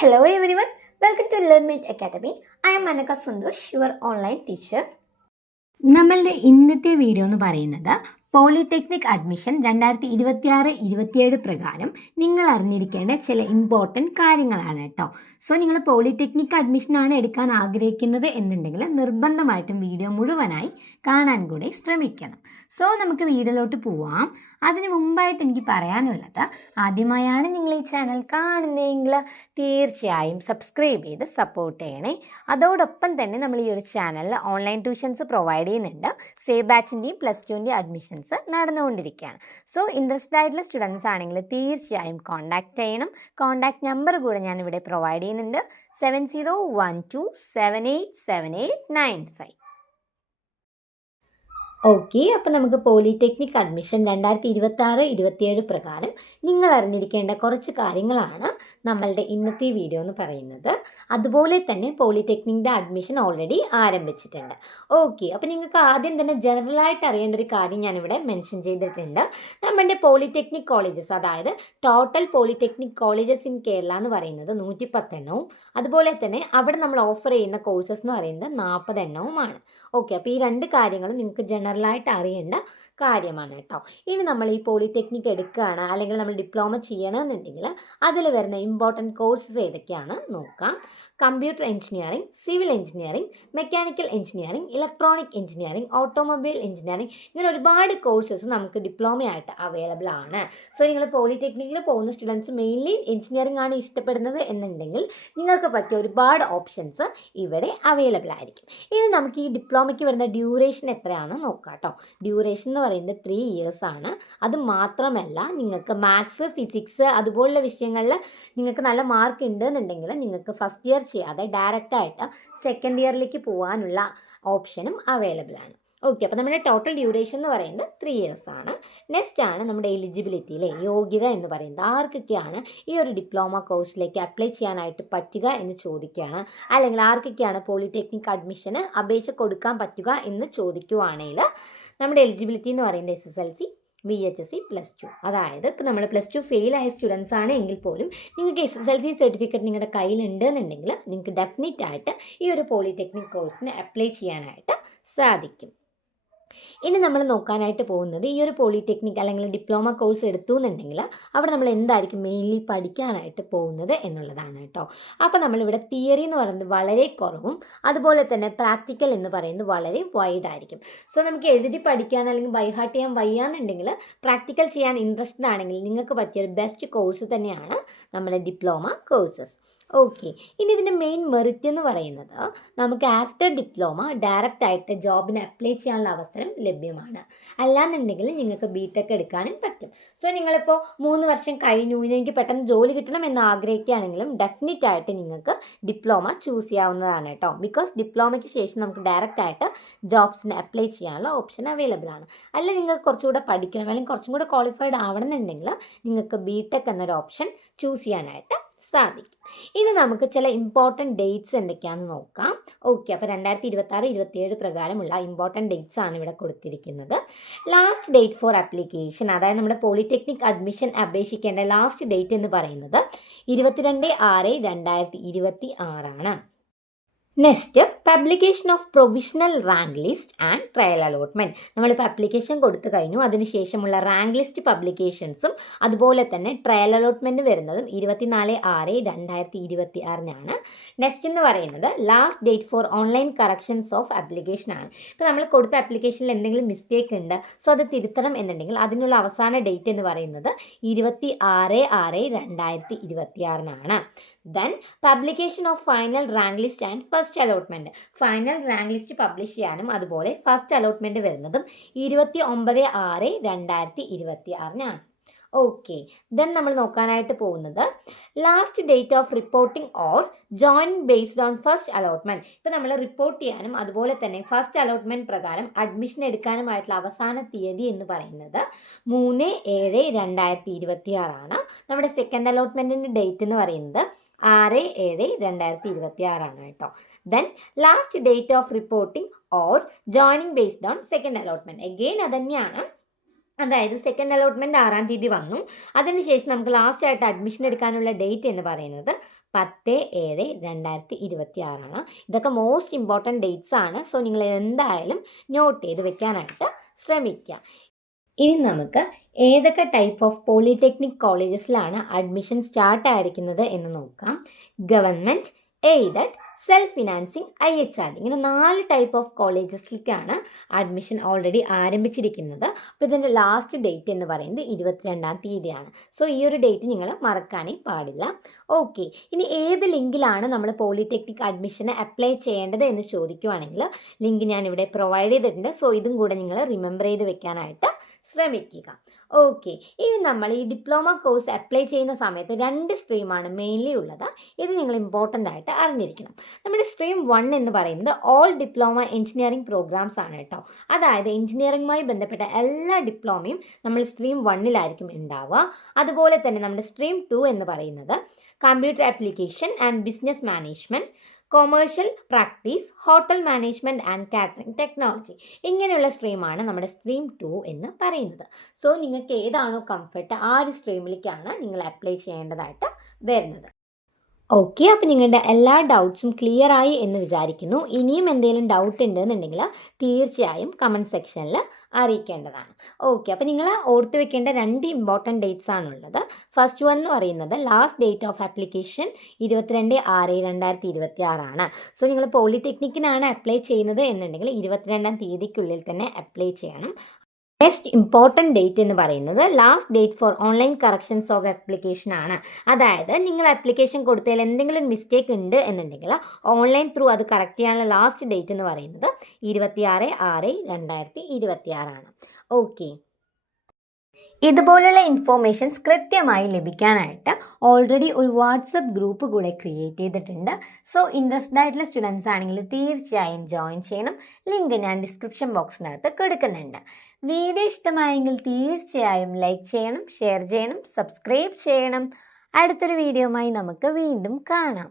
Hello everyone, welcome to LearnMate Academy. I am Manaka Sundosh, your online teacher. നമ്മളുടെ ഇന്നത്തെ video എന്ന് പറയുന്നത് polytechnic admission 2026-27 പ്രകാരം നിങ്ങൾ അറിഞ്ഞിരിക്കേണ്ട ചില ഇമ്പോർട്ടൻറ്റ് കാര്യങ്ങളാണ് കേട്ടോ. സോ നിങ്ങൾ പോളിടെക്നിക് അഡ്മിഷനാണ് എടുക്കാൻ ആഗ്രഹിക്കുന്നത് എന്നുണ്ടെങ്കിൽ നിർബന്ധമായിട്ടും വീഡിയോ മുഴുവനായി കാണാൻ കൂടെ ശ്രമിക്കണം. സോ നമുക്ക് വീഡിയോയിലോട്ട് പോവാം. അതിന് മുമ്പായിട്ട് എനിക്ക് പറയാനുള്ളത്, ആദ്യമായാണ് നിങ്ങൾ ഈ ചാനൽ കാണുന്നതെങ്കിൽ തീർച്ചയായും സബ്സ്ക്രൈബ് ചെയ്ത് സപ്പോർട്ട് ചെയ്യണേ. അതോടൊപ്പം തന്നെ നമ്മൾ ഈ ഒരു ചാനലിൽ ഓൺലൈൻ ട്യൂഷൻസ് പ്രൊവൈഡ് ചെയ്യുന്നുണ്ട്. സേവ് ബാച്ചിൻ്റെയും +2ൻ്റെയും അഡ്മിഷൻസ് നടന്നുകൊണ്ടിരിക്കുകയാണ്. സോ ഇൻട്രസ്റ്റഡ് ആയിട്ടുള്ള സ്റ്റുഡൻസ് ആണെങ്കിൽ തീർച്ചയായും കോൺടാക്ട് ചെയ്യണം. കോൺടാക്ട് നമ്പർ കൂടെ ഞാനിവിടെ പ്രൊവൈഡ് ചെയ്യുന്നുണ്ട്, 7012787895. ഓക്കെ, അപ്പോൾ നമുക്ക് പോളിടെക്നിക് അഡ്മിഷൻ 2026-27 പ്രകാരം നിങ്ങൾ അറിഞ്ഞിരിക്കേണ്ട കുറച്ച് കാര്യങ്ങളാണ് നമ്മളുടെ ഇന്നത്തെ വീഡിയോ എന്ന് പറയുന്നത്. അതുപോലെ തന്നെ പോളിടെക്നിക്കിൻ്റെ അഡ്മിഷൻ ഓൾറെഡി ആരംഭിച്ചിട്ടുണ്ട്. ഓക്കെ, അപ്പോൾ നിങ്ങൾക്ക് ആദ്യം തന്നെ ജനറലായിട്ട് അറിയേണ്ട ഒരു കാര്യം ഞാനിവിടെ മെൻഷൻ ചെയ്തിട്ടുണ്ട്. നമ്മുടെ പോളിടെക്നിക് കോളേജസ്, അതായത് total polytechnic colleges in Kerala എന്ന് പറയുന്നത് 110 എണ്ണവും, അതുപോലെ തന്നെ അവിടെ നമ്മൾ ഓഫർ ചെയ്യുന്ന കോഴ്സസ് എന്ന് പറയുന്നത് 40 എണ്ണവുമാണ്. ഓക്കെ, അപ്പോൾ ഈ രണ്ട് കാര്യങ്ങളും നിങ്ങൾക്ക് ജനറലായിട്ട് അറിയേണ്ട കാര്യമാണ് കേട്ടോ. ഇനി നമ്മൾ ഈ പോളിടെക്നിക് എടുക്കുകയാണ്, അല്ലെങ്കിൽ നമ്മൾ ഡിപ്ലോമ ചെയ്യണമെന്നുണ്ടെങ്കിൽ അതിൽ വരുന്ന ഇമ്പോർട്ടൻറ്റ് കോഴ്സസ് ഏതൊക്കെയാണ് നോക്കാം. Computer engineering, civil engineering, mechanical engineering, electronic engineering, automobile engineering, ഇങ്ങനെ ഒരുപാട് കോഴ്സസ് നമുക്ക് ഡിപ്ലോമയായിട്ട് അവൈലബിൾ ആണ്. സോ നിങ്ങൾ പോളിടെക്നിക്കിൽ പോകുന്ന സ്റ്റുഡൻസ് മെയിൻലി എഞ്ചിനീയറിംഗ് ആണ് ഇഷ്ടപ്പെടുന്നത് എന്നുണ്ടെങ്കിൽ നിങ്ങൾക്ക് പറ്റിയ ഒരുപാട് ഓപ്ഷൻസ് ഇവിടെ അവൈലബിൾ ആയിരിക്കും. ഇനി നമുക്ക് ഈ ഡിപ്ലോമയ്ക്ക് വരുന്ന ഡ്യൂറേഷൻ എത്രയാണെന്ന് നോക്കാം കേട്ടോ. ഡ്യൂറേഷൻ എന്ന് പറയുന്നത് 3 ഇയേഴ്സ് ആണ്. അത് മാത്രമല്ല, നിങ്ങൾക്ക് മാത്സ്, ഫിസിക്സ് അതുപോലുള്ള വിഷയങ്ങളിൽ നിങ്ങൾക്ക് നല്ല മാർക്ക് ഉണ്ടെന്നുണ്ടെങ്കിൽ നിങ്ങൾക്ക് ഫസ്റ്റ് ഇയർ ചെയ്യാതെ ഡയറക്റ്റായിട്ട് സെക്കൻഡ് ഇയറിലേക്ക് പോകാനുള്ള ഓപ്ഷനും അവൈലബിൾ ആണ്. ഓക്കെ, അപ്പോൾ നമ്മുടെ ടോട്ടൽ ഡ്യൂറേഷൻ എന്ന് പറയുന്നത് 3 ഇയേഴ്സ് ആണ്. നെക്സ്റ്റ് ആണ് നമ്മുടെ എലിജിബിലിറ്റിയിലെ യോഗ്യത എന്ന് പറയുന്നത്. ആർക്കൊക്കെയാണ് ഈ ഒരു ഡിപ്ലോമ കോഴ്സിലേക്ക് അപ്ലൈ ചെയ്യാനായിട്ട് പറ്റുക എന്ന് ചോദിക്കുകയാണ്, അല്ലെങ്കിൽ ആർക്കൊക്കെയാണ് പോളിടെക്നിക് അഡ്മിഷന് അപേക്ഷ കൊടുക്കാൻ പറ്റുക എന്ന് ചോദിക്കുവാണെങ്കിൽ നമ്മുടെ എലിജിബിലിറ്റി എന്ന് പറയുന്നത് SSLC, VHSC, +2. അതായത് ഇപ്പോൾ നമ്മൾ +2 ഫെയിലായ സ്റ്റുഡൻസ് ആണ് എങ്കിൽ പോലും നിങ്ങൾക്ക് SSLC സർട്ടിഫിക്കറ്റ് നിങ്ങളുടെ കയ്യിലുണ്ട് എന്നുണ്ടെങ്കിൽ നിങ്ങൾക്ക് ഡെഫിനറ്റ് ആയിട്ട് ഈ ഒരു പോളിടെക്നിക് കോഴ്സിന് അപ്ലൈ ചെയ്യാനായിട്ട് സാധിക്കും. ഇനി നമ്മൾ നോക്കാനായിട്ട് പോകുന്നത്, ഈ ഒരു പോളിടെക്നിക് അല്ലെങ്കിൽ ഡിപ്ലോമ കോഴ്സ് എടുത്തു എന്നുണ്ടെങ്കിൽ അവിടെ നമ്മൾ എന്തായിരിക്കും മെയിൻലി പഠിക്കാനായിട്ട് പോകുന്നത് എന്നുള്ളതാണ് കേട്ടോ. അപ്പോൾ നമ്മളിവിടെ തിയറി എന്ന് പറയുന്നത് വളരെ കുറവും, അതുപോലെ തന്നെ പ്രാക്ടിക്കൽ എന്ന് പറയുന്നത് വളരെ വൈഡായിരിക്കും. സോ നമുക്ക് എഴുതി പഠിക്കാൻ അല്ലെങ്കിൽ ബൈഹാർട്ട് ചെയ്യാൻ വയ്യാന്നുണ്ടെങ്കിൽ പ്രാക്ടിക്കൽ ചെയ്യാൻ ഇൻട്രസ്റ്റഡ് ആണെങ്കിൽ നിങ്ങൾക്ക് പറ്റിയൊരു ബെസ്റ്റ് കോഴ്സ് തന്നെയാണ് നമ്മുടെ ഡിപ്ലോമ കോഴ്സസ്. ഓക്കെ, ഇനി ഇതിൻ്റെ മെയിൻ മെറിറ്റ് എന്ന് പറയുന്നത് നമുക്ക് ആഫ്റ്റർ ഡിപ്ലോമ ഡയറക്റ്റ് ആയിട്ട് ജോബിന് അപ്ലൈ ചെയ്യാനുള്ള അവസരം ലഭ്യമാണ്. അല്ലാന്നുണ്ടെങ്കിൽ നിങ്ങൾക്ക് BTech എടുക്കാനും പറ്റും. സോ നിങ്ങളിപ്പോൾ 3 വർഷം കഴിഞ്ഞു, എനിക്ക് പെട്ടെന്ന് ജോലി കിട്ടണം എന്ന് ആഗ്രഹിക്കുകയാണെങ്കിലും ഡെഫിനറ്റ് ആയിട്ട് നിങ്ങൾക്ക് ഡിപ്ലോമ ചൂസ് ചെയ്യാവുന്നതാണ് കേട്ടോ. ബിക്കോസ് ഡിപ്ലോമയ്ക്ക് ശേഷം നമുക്ക് ഡയറക്റ്റ് ആയിട്ട് ജോബ്സിന് അപ്ലൈ ചെയ്യാനുള്ള ഓപ്ഷൻ അവൈലബിൾ ആണ്. അല്ല നിങ്ങൾക്ക് കുറച്ചുകൂടെ പഠിക്കണം അല്ലെങ്കിൽ കുറച്ചും കൂടെ ക്വാളിഫൈഡ് ആവണമെന്നുണ്ടെങ്കിൽ നിങ്ങൾക്ക് BTech എന്നൊരു ഓപ്ഷൻ ചൂസ് ചെയ്യാനായിട്ട് സാധിക്കും. ഇനി നമുക്ക് ചില ഇമ്പോർട്ടൻറ്റ് ഡേറ്റ്സ് എന്തൊക്കെയാണെന്ന് നോക്കാം. ഓക്കെ, അപ്പോൾ 2026-27 പ്രകാരമുള്ള ഇമ്പോർട്ടൻറ്റ് ഡേറ്റ്സ് ആണ് ഇവിടെ കൊടുത്തിരിക്കുന്നത്. ലാസ്റ്റ് ഡേറ്റ് ഫോർ ആപ്ലിക്കേഷൻ, അതായത് നമ്മുടെ പോളിടെക്നിക് അഡ്മിഷൻ അപേക്ഷിക്കേണ്ട ലാസ്റ്റ് ഡേറ്റ് എന്ന് പറയുന്നത് 22/6/2026 ആണ്. Next, publication of provisional rank list and trial allotment. നമ്മളിപ്പോൾ ആപ്ലിക്കേഷൻ കൊടുത്തു കഴിഞ്ഞു, അതിനുശേഷമുള്ള റാങ്ക് ലിസ്റ്റ് പബ്ലിക്കേഷൻസും അതുപോലെ തന്നെ ട്രയൽ അലോട്ട്മെൻറ്റ് വരുന്നതും 24/6/2026 നെക്സ്റ്റ് എന്ന് പറയുന്നത് last date for online corrections of application ആണ്. ഇപ്പോൾ നമ്മൾ കൊടുത്ത ആപ്ലിക്കേഷനിൽ എന്തെങ്കിലും മിസ്റ്റേക്ക് ഉണ്ട്, സോ അത് തിരുത്തണം എന്നുണ്ടെങ്കിൽ അതിനുള്ള അവസാന ഡേറ്റ് എന്ന് പറയുന്നത് 26/6/2026. Then publication of final rank list and first allotment. Final rank list publish ചെയ്യാനും അതുപോലെ ഫസ്റ്റ് അലോട്ട്മെൻറ്റ് വരുന്നതും 29/6/2026. ഓക്കെ, ദെൻ നമ്മൾ നോക്കാനായിട്ട് പോകുന്നത് last date of reporting or joining based on first allotment. ഇപ്പോൾ നമ്മൾ റിപ്പോർട്ട് ചെയ്യാനും അതുപോലെ തന്നെ ഫസ്റ്റ് അലോട്ട്മെൻറ്റ് പ്രകാരം അഡ്മിഷൻ എടുക്കാനുമായിട്ടുള്ള അവസാന തീയതി എന്ന് പറയുന്നത് 3/7/2026. നമ്മുടെ സെക്കൻഡ് അലോട്ട്മെൻറ്റിൻ്റെ ഡേറ്റ് എന്ന് പറയുന്നത് 6/7/2026 കേട്ടോ. Then last date of reporting or joining based on second allotment, again അത് തന്നെയാണ് അതായത് സെക്കൻഡ് അലോട്ട്മെൻറ്റ് 6-ാം തീയതി വന്നു. അതിനുശേഷം നമുക്ക് ലാസ്റ്റ് ആയിട്ട് അഡ്മിഷൻ എടുക്കാനുള്ള ഡേറ്റ് എന്ന് പറയുന്നത് 10/7/2026 ഇതൊക്കെ മോസ്റ്റ് ഇമ്പോർട്ടൻറ്റ് ഡേറ്റ്സ് ആണ്. സോ നിങ്ങൾ എന്തായാലും നോട്ട് ചെയ്ത് വെക്കാനായിട്ട് ശ്രമിക്കുക. ഇനി നമുക്ക് ഏതൊക്കെ ടൈപ്പ് ഓഫ് പോളിടെക്നിക് കോളേജസിലാണ് അഡ്മിഷൻ സ്റ്റാർട്ട് ആയിരിക്കുന്നത് എന്ന് നോക്കാം. Government, aided, self financing, IHRD ഇങ്ങനെ 4 ടൈപ്പ് ഓഫ് കോളേജസിലേക്കാണ് അഡ്മിഷൻ ഓൾറെഡി ആരംഭിച്ചിരിക്കുന്നത്. അപ്പോൾ ഇതിൻ്റെ ലാസ്റ്റ് ഡേറ്റ് എന്ന് പറയുന്നത് 22-ാം തീയതിയാണ്. സോ ഈ ഒരു ഡേറ്റ് നിങ്ങൾ മറക്കാനേ പാടില്ല. ഓക്കെ, ഇനി ഏത് ലിങ്കിലാണ് നമ്മൾ പോളിടെക്നിക് അഡ്മിഷന് അപ്ലൈ ചെയ്യേണ്ടത് എന്ന് ചോദിക്കുവാണെങ്കിൽ ലിങ്ക് ഞാനിവിടെ പ്രൊവൈഡ് ചെയ്തിട്ടുണ്ട്. സോ ഇതും കൂടെ നിങ്ങൾ റിമെമ്പർ ചെയ്ത് വെക്കാനായിട്ട് ശ്രമിക്കുക. ഓക്കെ, ഇനി നമ്മൾ ഈ ഡിപ്ലോമ കോഴ്സ് അപ്ലൈ ചെയ്യുന്ന സമയത്ത് 2 സ്ട്രീമാണ് മെയിൻലി ഉള്ളത്. ഇത് നിങ്ങൾ ഇമ്പോർട്ടൻ്റ് ആയിട്ട് അറിഞ്ഞിരിക്കണം. നമ്മുടെ സ്ട്രീം 1 എന്ന് പറയുന്നത് ഓൾ ഡിപ്ലോമ എഞ്ചിനീയറിംഗ് പ്രോഗ്രാംസ് ആണ് കേട്ടോ. അതായത് എഞ്ചിനീയറിംഗുമായി ബന്ധപ്പെട്ട എല്ലാ ഡിപ്ലോമയും നമ്മൾ സ്ട്രീം 1-ലായിരിക്കും ഉണ്ടാവുക. അതുപോലെ തന്നെ നമ്മുടെ സ്ട്രീം 2 എന്ന് പറയുന്നത് computer application and business management, commercial practice, hotel management and catering technology ഇങ്ങനെയുള്ള സ്ട്രീമാണ് നമ്മുടെ സ്ട്രീം 2 എന്ന് പറയുന്നത്. സോ നിങ്ങൾക്ക് ഏതാണോ കംഫർട്ട് ആ ഒരു സ്ട്രീമിലേക്കാണ് നിങ്ങൾ അപ്ലൈ ചെയ്യേണ്ടതായിട്ട് വരുന്നത്. ഓക്കെ, അപ്പോൾ നിങ്ങളുടെ എല്ലാ ഡൗട്ട്സും ക്ലിയർ ആയി എന്ന് വിചാരിക്കുന്നു. ഇനിയും എന്തെങ്കിലും ഡൗട്ട് ഉണ്ടെന്നുണ്ടെങ്കിൽ തീർച്ചയായും കമൻറ്റ് സെക്ഷനിൽ അറിയിക്കേണ്ടതാണ്. ഓക്കെ, അപ്പോൾ നിങ്ങൾ ഓർത്ത് വെക്കേണ്ട 2 ഇമ്പോർട്ടൻറ്റ് ഡേറ്റ്സ് ആണുള്ളത്. ഫസ്റ്റ് വൺ എന്ന് പറയുന്നത് ലാസ്റ്റ് ഡേറ്റ് ഓഫ് ആപ്ലിക്കേഷൻ 22/6/2026 ആണ്. സോ നിങ്ങൾ പോളിടെക്നിക്കിനാണ് അപ്ലൈ ചെയ്യുന്നത് എന്നുണ്ടെങ്കിൽ 22-ാം തീയതിക്കുള്ളിൽ തന്നെ അപ്ലൈ ചെയ്യണം. നെക്സ്റ്റ് ഇമ്പോർട്ടൻറ്റ് ഡേറ്റ് എന്ന് പറയുന്നത് last date for online corrections of application ആണ്. അതായത് നിങ്ങൾ ആപ്ലിക്കേഷൻ കൊടുത്തതിൽ എന്തെങ്കിലും മിസ്റ്റേക്ക് ഉണ്ട് എന്നുണ്ടെങ്കിൽ ഓൺലൈൻ ത്രൂ അത് കറക്റ്റ് ചെയ്യാനുള്ള ലാസ്റ്റ് ഡേറ്റ് എന്ന് പറയുന്നത് 26/6/2026 ആണ്. ഓക്കെ, ഇതുപോലുള്ള ഇൻഫോർമേഷൻസ് കൃത്യമായി ലഭിക്കാനായിട്ട് ഓൾറെഡി ഒരു വാട്സപ്പ് ഗ്രൂപ്പ് കൂടെ ക്രിയേറ്റ് ചെയ്തിട്ടുണ്ട്. സോ ഇൻട്രസ്റ്റഡ് ആയിട്ടുള്ള സ്റ്റുഡൻസ് ആണെങ്കിൽ തീർച്ചയായും ജോയിൻ ചെയ്യണം. ലിങ്ക് ഞാൻ ഡിസ്ക്രിപ്ഷൻ ബോക്സിനകത്ത് കൊടുക്കുന്നുണ്ട്. വീഡിയോ ഇഷ്ടമായെങ്കിൽ തീർച്ചയായും ലൈക്ക് ചെയ്യണം, ഷെയർ ചെയ്യണം, സബ്സ്ക്രൈബ് ചെയ്യണം. അടുത്തൊരു വീഡിയോയുമായി നമുക്ക് വീണ്ടും കാണാം.